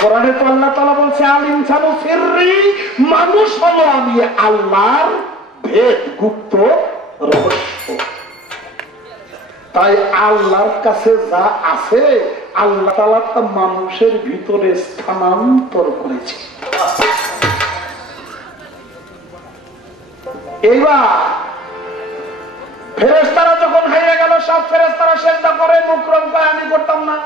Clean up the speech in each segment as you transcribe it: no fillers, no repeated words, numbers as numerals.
কোরআনে তো আল্লাহ তাআলা বলছে আল ইনসানু সিররি, মানুষ হলো আমি আল্লাহর ভেদ, গুপ্ত রহস্য। তাই আল্লাহর কাছে যা আছে আল্লাহ তাআলা তা মানুষের ভিতরে স্থানান্তর করেছে। এইবার ফেরেশতারা যখন হারিয়ে গেল, সব ফেরেশতারা সিজদা করে, মুকরম কয় আমি করতাম না,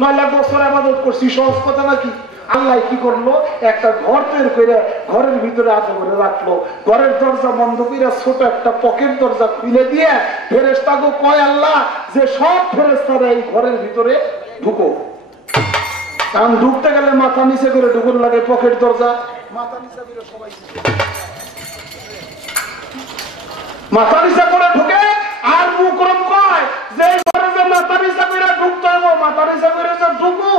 9 লাখ বছর ইবাদত করছি, সহজ কথা নাকি? আল্লাহ কি করলো, একটা ঘর তৈরি করে ঘরের ভিতরে আজো করে রাখলো, ঘরের দরজা বন্ধ করে ছোট একটা পকেট দরজা খুলে দিয়ে ফেরেশতাকে কয় আল্লাহ যে সব ফেরেশতারা এই ঘরের ভিতরে ঢুকো। কারণ ঢুকতে গেলে মাথা নিচে করে ঢুকুন লাগে, পকেট দরজা মাথা নিচে করে সবাই মাথা নিচে করে ঢুকে। আর মুকরম কয় যে ঘরে যে মাথা নিচে করে ঢুকতে হবে, মাথা নিচে করে যে ঢুকো,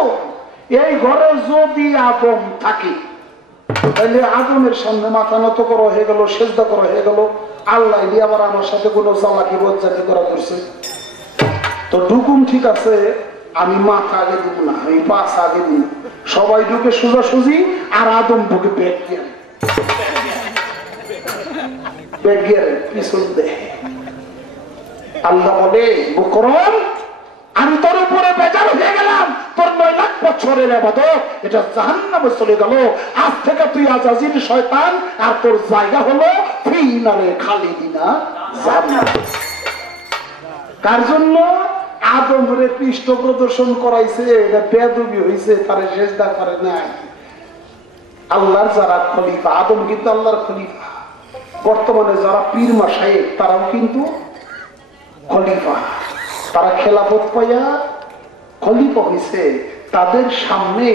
এই ঘরে যদি আদম থাকে তাহলে আদমের সামনে মাথা নত করা হয়ে গেল, সেজদা করা হয়ে গেল। আল্লাহ আবার আমার সাথে কোনো চালাকি বজ্জাতি করা করছে তো ঢুকুম, ঠিক আছে, আমি মাথা আগে দিব না, আমি পাশ আগে দিব, সবাই ঢুকে সোজাসুজি, আর আদম ঢুকে ব্যাগ গিয়ারে পিছন দেয়। আল্লাহ বলে মুকরম আমি তোর উপরে বেজার হয়ে গেলাম, তোর 9 লাখ বছরের ইবাদত এটা জাহান্নামে চলে গেল, আজ থেকে তুই আজাজিল শয়তান, আর তোর জায়গা হলো ফিনারে খালিদিনা জান্নাত। কার জন্য? আদমরে পৃষ্ঠ প্রদর্শন করাইছে, এটা বেয়াদবি হইছে, তারে সেজদা করে নাই। আল্লাহর যারা খলিফা, আদম কিন্তু আল্লাহর খলিফা, বর্তমানে যারা পীর মাশায়েখ তারাও কিন্তু খলিফা, তারা খেলাফত পাইয়া খলিফা হইছে। তাদের সামনে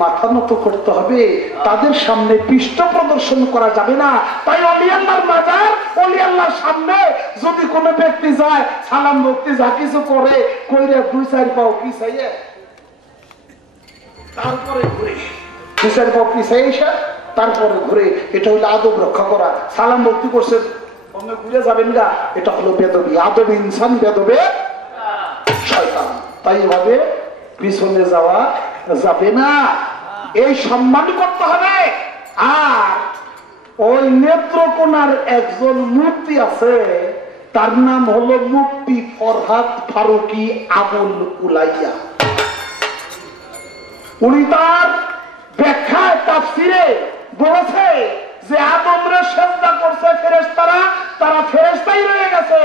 মাথা নত করতে হবে, তাদের সামনে পৃষ্ঠ প্রদর্শন করা যাবে না। তাই ওলি আল্লাহর মাজার, ওলি আল্লাহর সামনে যদি কোনো ব্যক্তি যায়, সালাম ভক্তি যা কিছু করে কইরা 2-4 পাও পিছাইয়ে তারপরে ঘুরে 2-4 পাও পিছাইয়া তারপরে ঘুরে, এটা হলো আদব রক্ষা করা। সালাম ভক্তি করছেন অন্য ঘুরে যাবেন না, এটা হলো বেদবি। আদব ইনসান, বেদবে শয়তান। তাই ভাবে পিছনে যাওয়া যাবে না, এই সম্মান করতে হবে। আর ওই নেত্রকোনার একজন মূর্তি আছে, তার নাম হলো মুফতি ফরহাদ ফারুকি আবুল উলাইয়া। উনি তার ব্যাখ্যায় তাফসিরে বলেছে যে আদমরে সেজদা করছে ফেরেশতারা, তারা ফেরেশতাই রয়ে গেছে,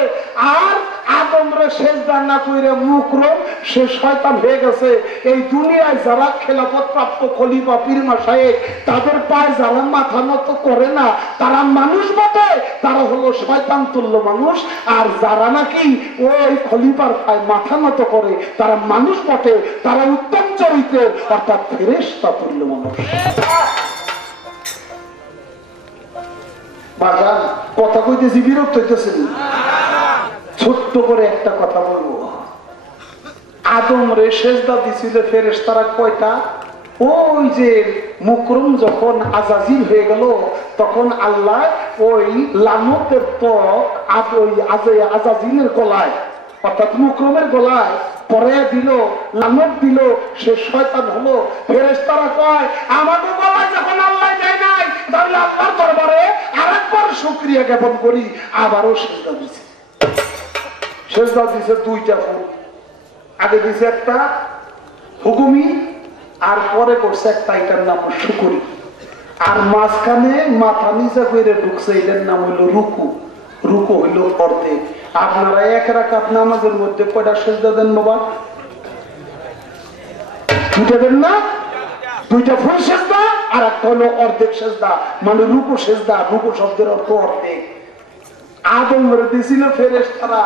আর আদমরে সেজদা না কইরা মুকরম সে শয়তান হয়ে গেছে। এই দুনিয়ায় যারা খেলাফত প্রাপ্ত খলিফা পীর মাশায়েখ তাদের পায়ে যারা মাথা নত করে না, তারা মানুষ বটে, তারা হলো শয়তান তুল্য মানুষ। আর যারা নাকি ওই খলিফার পায়ে মাথা নত করে তারা মানুষ বটে, তারা উত্তম চরিত্রের অর্থাৎ ফেরেশতা তুল্য মানুষ। বাজার কথা কইতেছি, বিরক্ত হইতেছেন? ছোট্ট করে একটা কথা বলবো। আদম রে সেজদা দিছিল ফেরেশতারা কয়টা? ওই যে মুকরম যখন আজাজিল হয়ে গেল, তখন আল্লাহ ওই লানতের ত্বক আজাজিলের গলায় অর্থাৎ মুকরমের গলায় পরে দিল, লানত দিল, সে শয়তান হলো। ফেরেশতারা কয় আমাদের গলায় যখন আল্লাহ দেয় নাই, তাহলে আল্লাহর দরবারে আরেকবার শুকরিয়া জ্ঞাপন করি। আবারও সেজদা দিছে। সেজদা দিছে 2টা ফুল, আগে দিছে একটা হুকুমি, আর পরে করছে একটা, এটার নাম শুকরি। আর মাঝখানে মাথা নিচে করে ঢুকছে, এটার নাম হইল রুকু। রুকু হইল অর্ধেক। আপনারা 1 রাকাত নামাজের মধ্যে কয়টা সেজদা দেন বাবা? 2টা দেন না? 2টা ফুল সেজদা আর একটা হলো অর্ধেক সেজদা, মানে রুকু সেজদা। রুকু শব্দের অর্থ অর্ধেক। আদম রে দিছিল ফেরেশতারা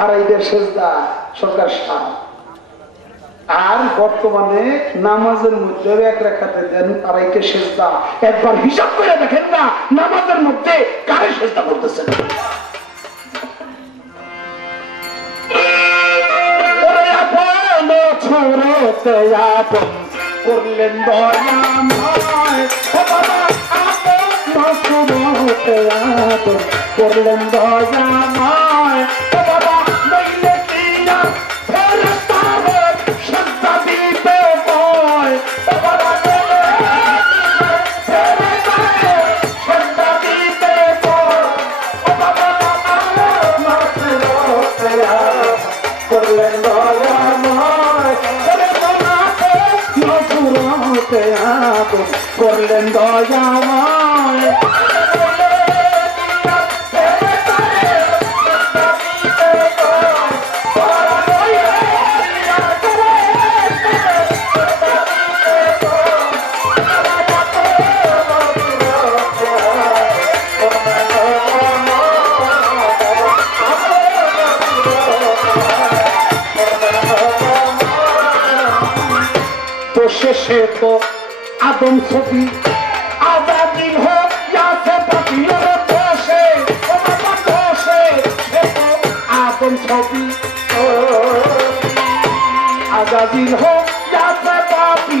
আর এইটার সেজদা সরকার শাহ। আর বর্তমানে নামাজের মধ্যে 1 রাকাতে দেন 2.5 সেজদা। একবার হিসাব করে দেখেন না নামাজের মধ্যে কারে সেজদা করতেছেন। করলেন দয়াময়, করলেন দয়াময়, করলেন দয়াময় শেষে তো আদম ছবি আদাদিন হোক যাতে পাপির দোষে দোষে আদম ছবি আদাদিন হোক যাতে পাপি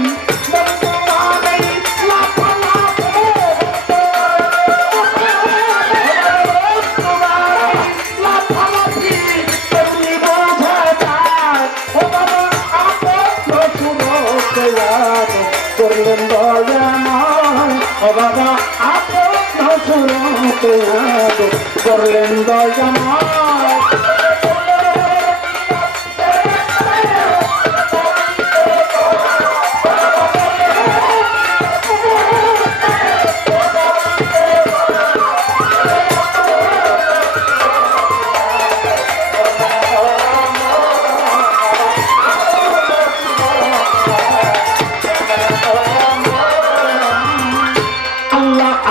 করলেন দয়াময় ও বাবা আপনার সুরতে করলেন দয়াময়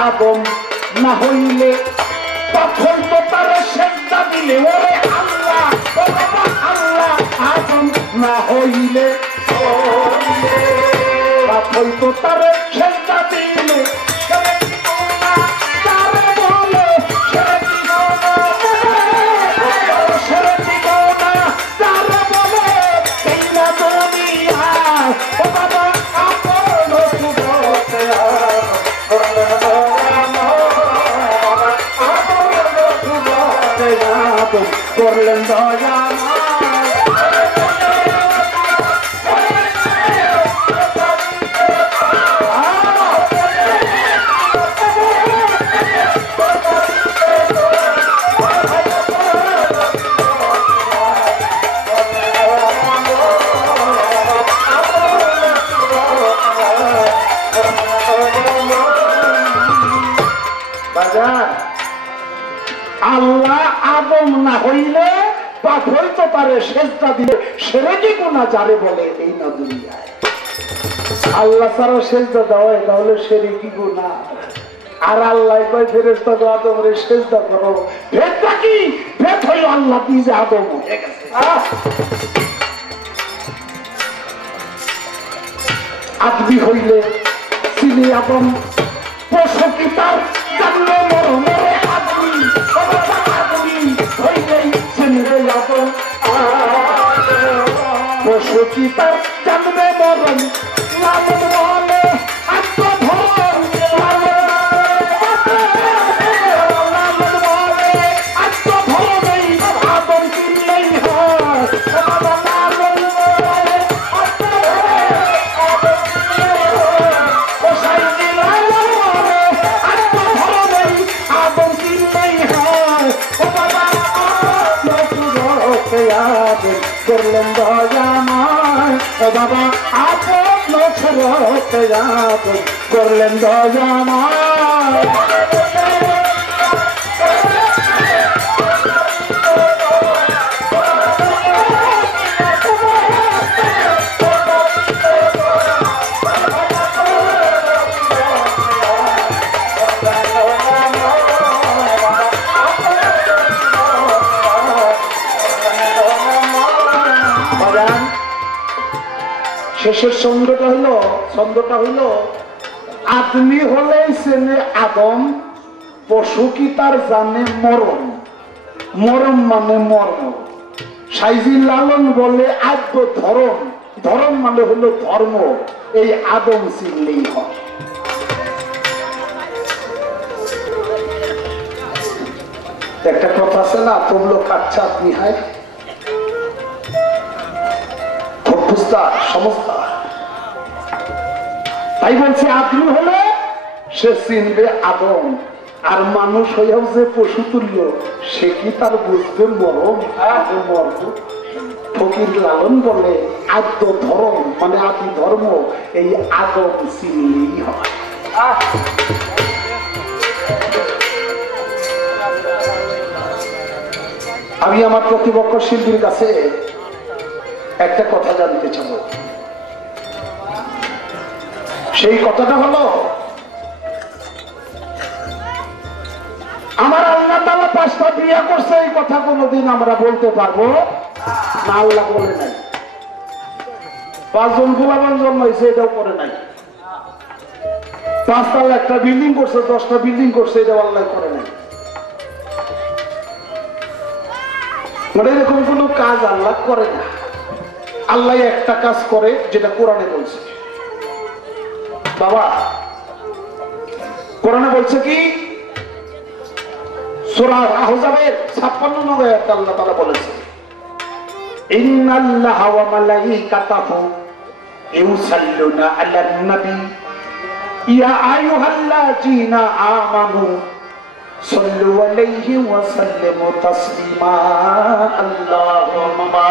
আদম না হইলে তখন তো তার সেজদা দিলে ওরে আল্লাহ ও বাবা আল্লাহ আদম না হইলে তখন তো তার সেজদা দিলে করলেন আল্লাহ আদম না হইলে পাপ হইতো তারে সেজদা দিলে সেরেকি গুনাহ যারে বলে এই না দুনিয়ায় আল্লাহ ছাড়া সেজদা দেওয়া এটা হলো সেরেকি গুনাহ আর আল্লাহ কয় ফেরেশতা আদমরে সেজদা করো ভেদটা কি ভেদ হইল আল্লাহ নিজে আদম আদমি হইলে তিনি আদম পশু কি তার জানলে মরমে আদমি পশু কি তার জানবে মরণ লালন বলে আত্মধরণ লালন বলে আত্মধরণেই আদম কিনলেই হয় লালন বলে আত্মধরণেই আদম কিনলেই হয় করলেন দয়াময় ও বাবা আপনার ছুরতে যাব করলেন দয়াময় শেষের ছন্দটা হইল আদমি হলে সেনে আদম পশু কি তার জানে মরণ মরণ মানে মর্ম সাইজি লালন বলে আদ্য ধরম ধরম মানে হলো ধর্ম এই আদম চিনলেই হয় একটা কথা আছে না তুম লোক আচ্ছা আপনি হয় সমস্যা তাই বলছে আদমি হলে সে চিনবে আদম আর মানুষ হইয়াও যে পশু তুল্য সে কি তার বুঝবে মরম মর্ম ফকির লালন বলে আদ্য ধর্ম মানে আদি ধর্ম এই আদম চিনলেই হয় আমি আমার প্রতিপক্ষ শিল্পীর কাছে একটা কথা জানতে চাব। সেই কথাটা হলো, আমার আল্লাহ তাআলা 5টা বিয়ে করছে, এই কথা কোনোদিন আমরা বলতে পারবো না? আল্লাহ বলে নাই। 5 জন গোলাবান জন্মাইছে, এটাও করে নাই। 5 তলা একটা বিল্ডিং করছে, 10টা বিল্ডিং করছে, এটাও আল্লাহ করে নাই। মানে এরকম কোন কাজ আল্লাহ করে না। আল্লাহ একটা কাজ করে, যেটা কোরআনে বলছে। বাবা, কোরআনে বলছে কি? সূরা আহজাবের 56 নম্বর আয়াতে আল্লাহ তাআলা বলেছে, ইন্নাল্লাহা ওয়া মালাইকাতাহু ইউসাল্লুনা আলান নবী ইয়া আইয়ুহাল্লাযীনা আমানু সাল্লু আলাইহি ওয়া সাল্লিমু তাসলিমা। আল্লাহুম্মা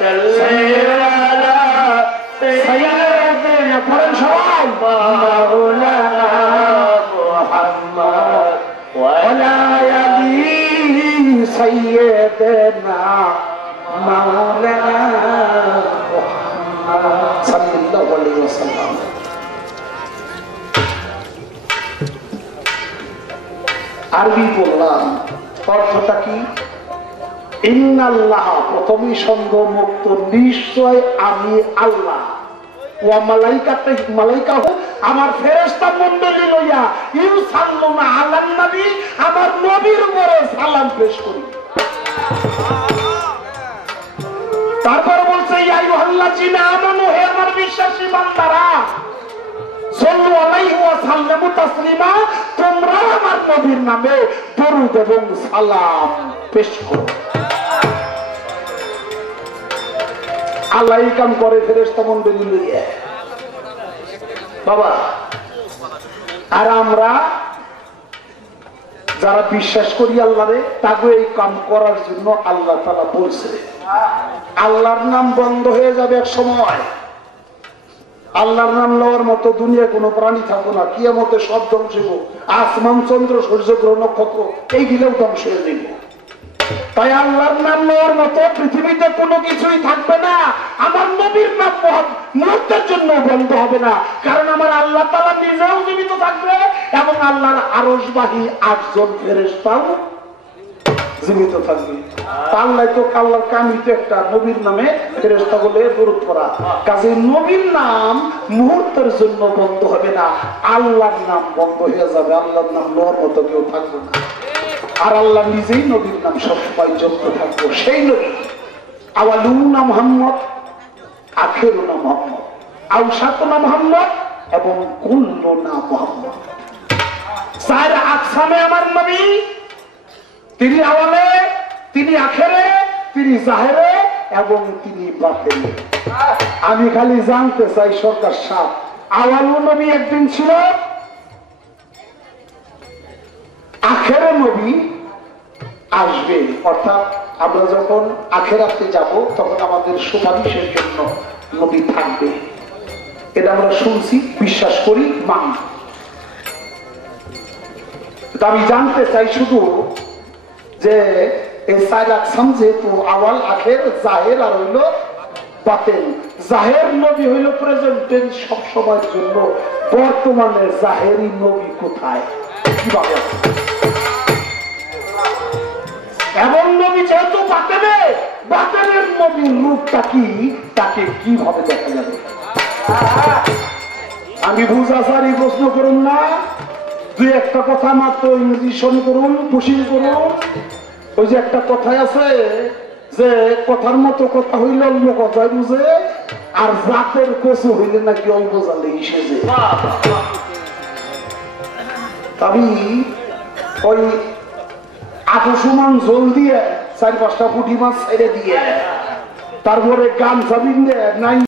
সাল্লি আলা সাইয়্যিদিনা মাওলানা মুহাম্মদ ওয়া আলা আলি সাইয়্যিদিনা মাওলানা মুহাম্মদ সাল্লাল্লাহু আলাইহি ওয়াসাল্লাম। আরবি বললাম, অর্থটা কি? ইন্নাল্লাহ, প্রথমেই সন্দেহ মুক্ত, নিশ্চয় আমি আল্লাহ, ওয়া মালাইকাহু, আমার ফেরেশতা মণ্ডলী লইয়া, ইউসাল্লুনা আলান নবী, আমার নবীর উপরে সালাম পেশ করি। তারপর বলছে, ইয়া আইয়ুহাল্লাযীনা আমানু, হে আমার বিশ্বাসী বান্দারা, সাল্লু আলাইহি ওয়া সাল্লিমু তাসলিমা, তোমরা আমার নবীর নামে দরুদ এবং সালাম পেশ করো। আল্লাহ এই কাম করে ফেরেশতা মণ্ডলী লইয়া। বাবা, আর আমরা যারা বিশ্বাস করি আল্লাহরে, তাকে এই কাম করার জন্য আল্লাহ তাআলা বলছে। আল্লাহর নাম বন্ধ হয়ে যাবে এক সময়। আল্লাহর নাম লওয়ার মতো দুনিয়া কোনো প্রাণী থাকবো না। কিয়ামতে সব ধ্বংস হইব, আসমান, চন্দ্র, সূর্য, গ্রহ, নক্ষত্র এইগুলোও ধ্বংস হয়ে যাইব। তাই আল্লাহর নাম লওয়ার মতো পৃথিবীতে কোনো কিছুই থাকবে না। আমার নবীর নাম মুহূর্তের জন্য বন্ধ হবে না, কারণ আমার আল্লাহ তাআলা নিজেও জীবিত থাকবে এবং আল্লাহর আরশবাহী 8 জন ফেরেশতাও জীবিত থাকবে। আল্লাহ তো আল্লাহর কামই তো একটা, নবীর নামে ফেরেশতা বলে দরুদ পড়া। কাজে নবীর নাম মুহূর্তের জন্য বন্ধ হবে না, আল্লাহর নাম বন্ধ হয়ে যাবে। আল্লাহর নাম লওয়ার মতো কেউ থাকবে না। আর আল্লাহ নিজেই নবীর নাম সবসময় জপতে থাকবো। সেই নবী আওয়ালুনা মুহাম্মদ, আখিরুনা মুহাম্মদ, আওসাতুনা মুহাম্মদ এবং কুল্লুনা মুহাম্মদ। 4 আকসামে আমার নবী। তিনি আওয়ালে, তিনি আখেরে, তিনি জাহেরে এবং তিনি বাতিনে। আমি খালি জানতে চাই সরকার সাহেব, আওয়ালু নবী একদিন ছিল, আখেরে নবী আসবে। অর্থাৎ আমরা যখন আখেরাতে যাব, তখন আমাদের সুপারিশের জন্য নবী থাকবে। এটা আমরা শুনছি, বিশ্বাস করি, মানি। আমি জানতে চাই শুধু যে এই 4 আকসাম, যেহেতু আওয়াল, আখের, জাহের আর হইল বাতেন। জাহের নবী হইল প্রেজেন্টেন্স সব সময়ের জন্য। বর্তমানে জাহেরি নবী কোথায়, কিভাবে? এবং নবী যেহেতু বাতেনে, বাতেনের নবীর রূপটা কি, তাকে কিভাবে দেখা যাবে? আমি বুঝাসারি প্রশ্ন করুন না, 2-1টা কথা মাত্র ইংলিশন করুন, কুশিন করুন। ওই যে একটা কথাই আছে যে, কথার মতো কথা হইলে অল্প কথায় বুঝে, আর জাতের কচু হইলে নাকি অল্প জালে সেজে। আমি ওই 800 মান জল দিয়ে 4-5টা পুঁটি মাছ ছেড়ে দিয়ে, তারপরে গামছা বিন্দে নাই